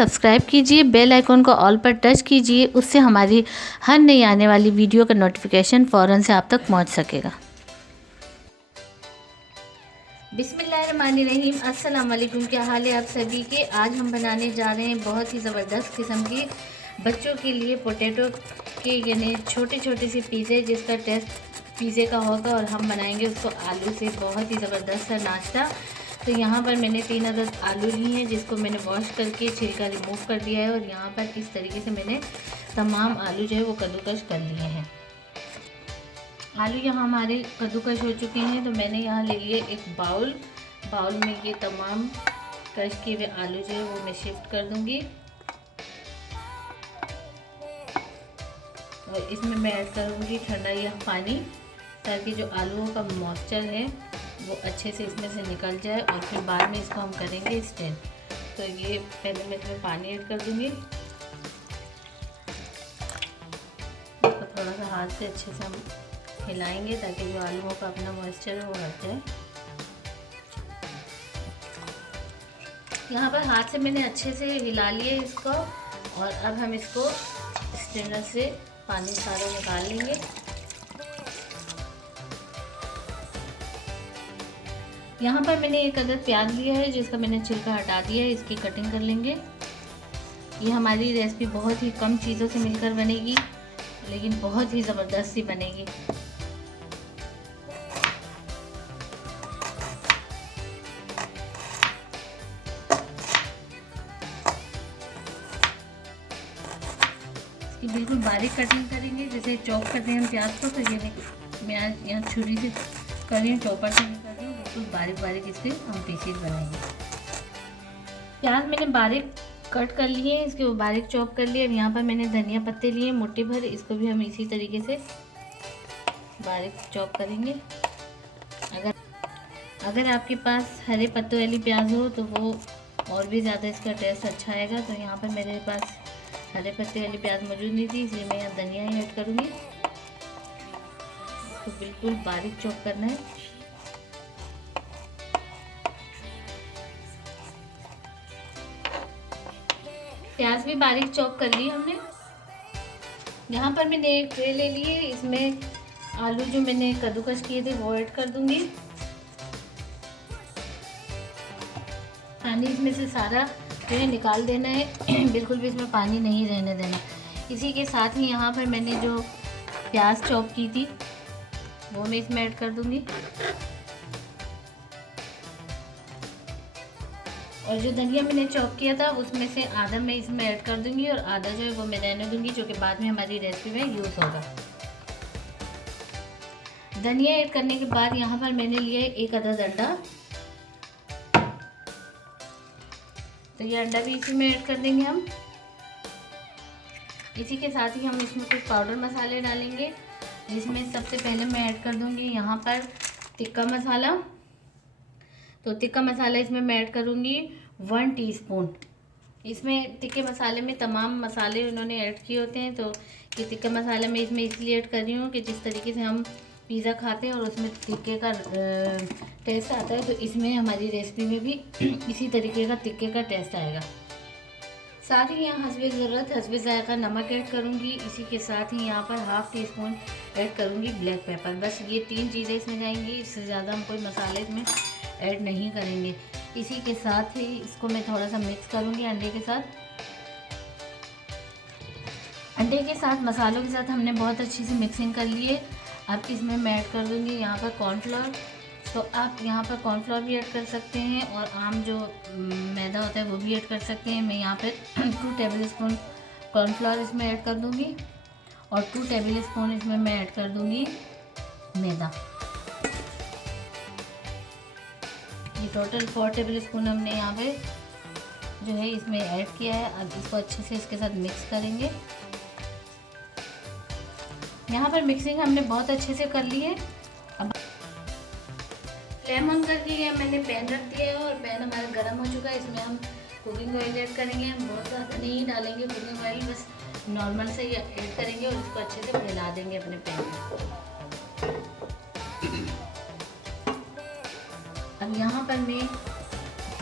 Subscribe कीजिए, bell icon को all पर टच कीजिए, उससे हमारी हर नई आने वाली वीडियो का नोटिफिकेशन फ़ौरन से आप तक पहुंच सकेगा। बिस्मिल्लाहिर्रहमानिर्रहीम, अस्सलाम वालेकुम। क्या हाल है आप सभी के। आज हम बनाने जा रहे हैं बहुत ही ज़बरदस्त किस्म की बच्चों के लिए पोटैटो के यानी छोटे छोटे से पिज़्ज़े, जिसका टेस्ट पिज़्ज़े का होगा और हम बनाएंगे उसको आलू से। बहुत ही ज़बरदस्त सा नाश्ता। तो यहाँ पर मैंने 3 अदद आलू लिए हैं, जिसको मैंने वॉश करके छिलका रिमूव कर दिया है। और यहाँ पर इस तरीके से मैंने तमाम आलू जो है वो कद्दूकश कर लिए हैं। आलू यहाँ हमारे कद्दूकश हो चुके हैं। तो मैंने यहाँ ले लिए एक बाउल में ये तमाम क्रश किए हुए आलू जो है वो मैं शिफ्ट कर दूंगी। और इसमें मैं ऐड करूँगी ठंडा यह पानी, ताकि जो आलूओं का मॉइस्चर है वो अच्छे से इसमें से निकल जाए और फिर बाद में इसको हम करेंगे स्टेन। तो ये पहले मैं इसमें पानी ऐड कर दूँगी। इसको थोड़ा सा हाथ से अच्छे से हम हिलाएंगे ताकि जो आलूओं का अपना मॉइस्चर है वो हट जाए। यहाँ पर हाथ से मैंने अच्छे से हिला लिया इसको। और अब हम इसको स्ट्रेनर से पानी सारा निकाल लेंगे। यहाँ पर मैंने एक अदद प्याज लिया है, जिसका मैंने छिलका हटा दिया है। इसकी कटिंग कर लेंगे। ये हमारी रेसिपी बहुत ही कम चीज़ों से मिलकर बनेगी, लेकिन बहुत ही ज़बरदस्त सी बनेगी। इसकी बिल्कुल बारीक कटिंग करेंगे, जैसे चॉप करते हैं हम प्याज को। तो ये मैं यहाँ छुरी से कर रही हूँ, चॉपर से नहीं कर रही हूँ। बिल्कुल बारीक बारीक इसके हम पीसेस बनाएंगे। प्याज मैंने बारीक कट कर लिए, इसके बारीक चॉप कर लिए। और यहाँ पर मैंने धनिया पत्ते लिए मुट्ठी भर, इसको भी हम इसी तरीके से बारीक चॉप करेंगे। अगर आपके पास हरे पत्तों वाली प्याज हो तो वो और भी ज़्यादा इसका टेस्ट अच्छा आएगा। तो यहाँ पर मेरे पास हरे पत्ते वाली प्याज मौजूद नहीं थी, इसलिए मैं यहाँ धनिया ही ऐड करूँगी। इसको बिल्कुल बारीक चॉप करना है। प्याज भी बारीक चॉप कर ली हमने। यहाँ पर मैंने एक ट्रे ले ली है, इसमें आलू जो मैंने कद्दूकस किए थे वो ऐड कर दूंगी। पानी इसमें से सारा जो है निकाल देना है, बिल्कुल भी इसमें पानी नहीं रहने देना। इसी के साथ ही यहाँ पर मैंने जो प्याज चॉप की थी वो मैं इसमें ऐड कर दूंगी। और जो धनिया मैंने चॉप किया था उसमें से आधा मैं इसमें ऐड कर दूंगी और आधा जो है वो मैं रहने दूंगी, जो कि बाद में हमारी रेसिपी में यूज़ होगा। धनिया ऐड करने के बाद यहाँ पर मैंने लिया है एक अदद अंडा। तो ये अंडा भी इसी में ऐड कर देंगे हम। इसी के साथ ही हम इसमें कुछ पाउडर मसाले डालेंगे, जिसमें सबसे पहले मैं ऐड कर दूंगी यहाँ पर टिक्का मसाला। तो टिक्का मसाला इसमें मैं ऐड करूँगी 1 टीस्पून। इसमें टिक्के मसाले में तमाम मसाले उन्होंने ऐड किए होते हैं। तो ये टिक्का मसाला मैं इसमें इसलिए ऐड कर रही हूँ कि जिस तरीके से हम पिज़्ज़ा खाते हैं और उसमें टिक्के का टेस्ट आता है, तो इसमें हमारी रेसिपी में भी इसी तरीके का टिक्के का टेस्ट आएगा। साथ ही यहाँ हस्बे ज़रूरत हस्बे ज़ायक़ा नमक ऐड करूँगी। इसी के साथ ही यहाँ पर ½ टीस्पून ऐड करूँगी ब्लैक पेपर। बस ये 3 चीज़ें इसमें जाएंगी, इससे ज़्यादा हम कोई मसाले इसमें ऐड नहीं करेंगे। इसी के साथ ही इसको मैं थोड़ा सा मिक्स करूँगी अंडे के साथ। अंडे के साथ मसालों के साथ हमने बहुत अच्छी से मिक्सिंग कर ली है। अब इसमें मैं ऐड कर दूँगी यहाँ पर कॉर्नफ्लोर। तो आप यहाँ पर कॉर्नफ्लोर भी ऐड कर सकते हैं और आम जो मैदा होता है वो भी ऐड कर सकते हैं। मैं यहाँ पर 2 टेबल स्पून कॉर्नफ्लोर इसमें ऐड कर दूँगी और 2 टेबल स्पून इसमें मैं ऐड कर दूँगी मैदा। ये टोटल 4 टेबल स्पून हमने यहाँ पे जो है इसमें ऐड किया है। अब इसको अच्छे से इसके साथ मिक्स करेंगे। यहाँ पर मिक्सिंग हमने बहुत अच्छे से कर ली है। अब फ्लेम ऑन कर दी है, मैंने पैन रख दिया है और पैन हमारा गर्म हो चुका है। इसमें हम कुकिंग ऑयल ऐड करेंगे। हम बहुत ज़्यादा नहीं डालेंगे कुकिंग ऑयल, बस नॉर्मल से ही ऐड करेंगे और इसको अच्छे से फैला देंगे अपने पैन में। अब यहाँ पर मैं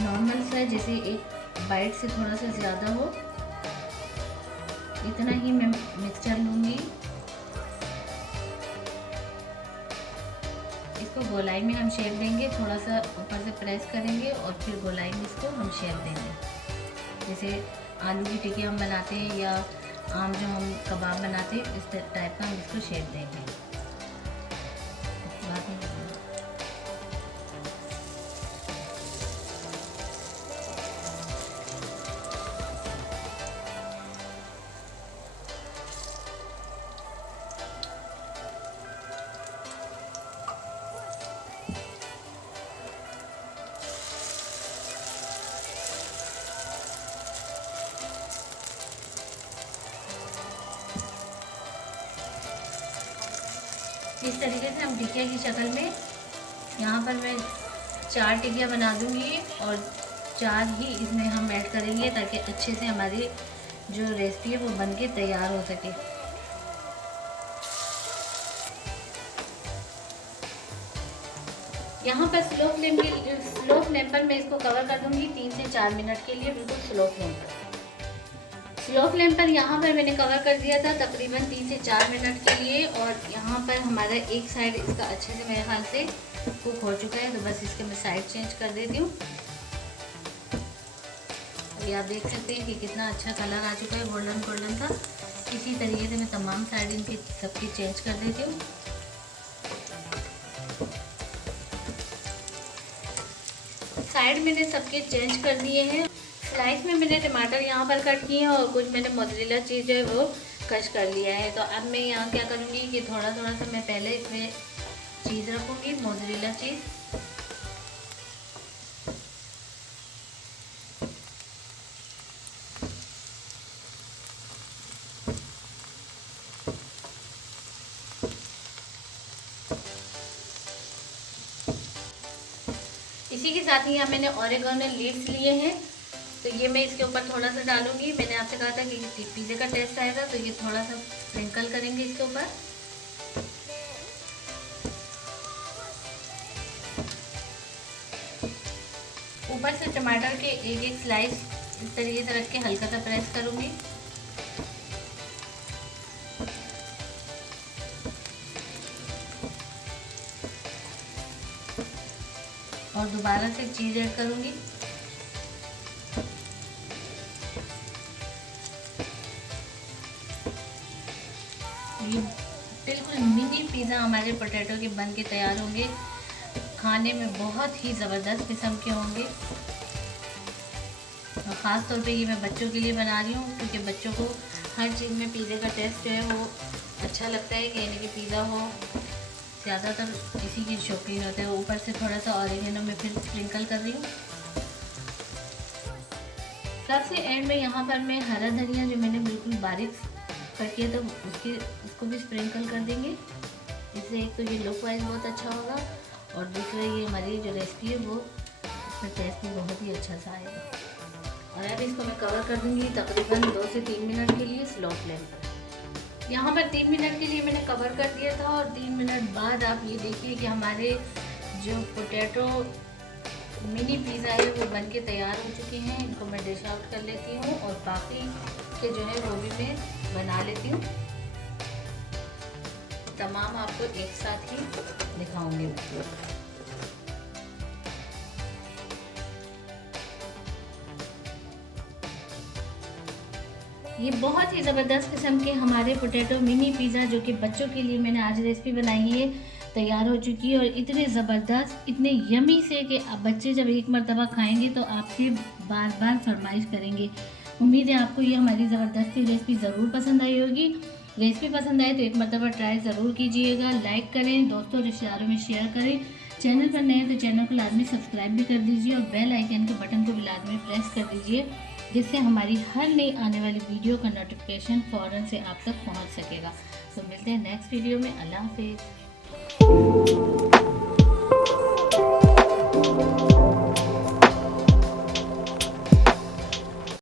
नॉर्मल सा जैसे एक बाइट से थोड़ा सा ज़्यादा हो, इतना ही मैं मिक्सचर लूँगी। इसको गोलाई में हम शेप देंगे, थोड़ा सा ऊपर से प्रेस करेंगे और फिर गोलाई में इसको हम शेप देंगे। जैसे आलू की टिक्की हम बनाते हैं या आम जो हम कबाब बनाते हैं, इस टाइप का हम इसको शेप देंगे। बाद में इस तरीके से हम टिकिया की शक्ल में, यहाँ पर मैं 4 टिकिया बना दूँगी और 4 ही इसमें हम ऐड करेंगे ताकि अच्छे से हमारी जो रेसिपी है वो बन के तैयार हो सके। यहाँ पर स्लो फ्लेम पर मैं इसको कवर कर दूँगी 3 से 4 मिनट के लिए, बिल्कुल स्लो फ्लेम पर। स्लो फ्लेम पर यहाँ पर मैंने कवर कर दिया था तकरीबन 3 से 4 मिनट के लिए, और यहाँ पर हमारा एक साइड इसका अच्छे से मेरे ख्याल से कुक हो चुका है। तो बस इसके मैं साइड चेंज कर देती हूँ। अभी आप देख सकते हैं कि कितना अच्छा कलर आ चुका है गोल्डन सा। इसी तरीके से मैं तमाम साइड इनकी सबकी चेंज कर देती हूँ। साइड मैंने सबके चेंज कर दिए हैं। स्लाइस में मैंने टमाटर यहाँ पर कट किए हैं और कुछ मैंने मोज़रेला चीज़ जो है वो कट कर लिया है। तो अब मैं यहाँ क्या करूँगी कि थोड़ा सा मैं पहले इसमें चीज़ रखूँगी, मोज़रेला चीज़। इसी के साथ ही यहाँ मैंने ऑरिगेनो लीव्स लिए हैं, तो ये मैं इसके ऊपर थोड़ा सा डालूंगी। मैंने आपसे कहा था कि पिज़्ज़ा का टेस्ट आएगा, तो ये थोड़ा सा स्प्रिंकल करेंगे इसके ऊपर। ऊपर से टमाटर के एक स्लाइस इस तरीके से रख के हल्का सा प्रेस करूंगी। और दोबारा से चीज़ ऐड करूंगी। ये बिल्कुल मिनी पिज़्ज़ा हमारे पोटैटो के बन के तैयार होंगे। खाने में बहुत ही ज़बरदस्त किस्म के होंगे। और ख़ास तौर पे ये मैं बच्चों के लिए बना रही हूँ, क्योंकि बच्चों को हर चीज़ में पिज़्ज़े का टेस्ट जो है वो अच्छा लगता है। यानी कि पिज़्ज़ा हो, ज़्यादातर इसी की शौकीन होते हैं। ऊपर से थोड़ा सा ऑरिगेनो में फिर स्प्रिंकल कर रही हूँ। सबसे एंड में यहाँ पर मैं हरा धनिया जो मैंने बिल्कुल बारीक कट किया तो उसको भी स्प्रिंकल कर देंगे। इससे एक तो ये लुक वाइज बहुत अच्छा होगा, और दूसरा ये हमारी जो रेसिपी है वो इसमें टेस्ट भी बहुत ही अच्छा सा आएगा। और अब इसको मैं कवर कर दूँगी तकरीबन 2 से 3 मिनट के लिए स्लो फ्लेम पर। यहाँ पर 3 मिनट के लिए मैंने कवर कर दिया था, और 3 मिनट बाद आप ये देखिए कि हमारे जो पोटैटो मिनी पिज़्ज़ा है वो बन के तैयार हो चुके हैं। इनको मैं डिश आउट कर लेती हूँ, और बाकी के जो है वो भी मैं बना लेती हूँ। तमाम आपको एक साथ ही दिखाऊंगी मैं। ये बहुत ही ज़बरदस्त किस्म के हमारे पोटैटो मिनी पिज़्ज़ा जो कि बच्चों के लिए मैंने आज रेसिपी बनाई है तैयार हो चुकी है। और इतने ज़बरदस्त, इतने यमी से कि अब बच्चे जब एक मरतबा खाएंगे तो आपसे बार बार फरमाइश करेंगे। उम्मीद है आपको ये हमारी ज़बरदस्त रेसिपी ज़रूर पसंद आई होगी। रेसिपी पसंद आए तो एक मरतबा ट्राई ज़रूर कीजिएगा। लाइक करें, दोस्तों रिश्तेदारों में शेयर करें। चैनल पर नए तो चैनल को लाजमी सब्सक्राइब भी कर दीजिए, और बेल आइकन के बटन को भी लाजमी प्रेस कर दीजिए, जिससे हमारी हर नई आने वाली वीडियो का नोटिफिकेशन फ़ौरन से आप तक पहुंच सकेगा। तो मिलते हैं नेक्स्ट वीडियो में। अल्लाह हाफ़िज़।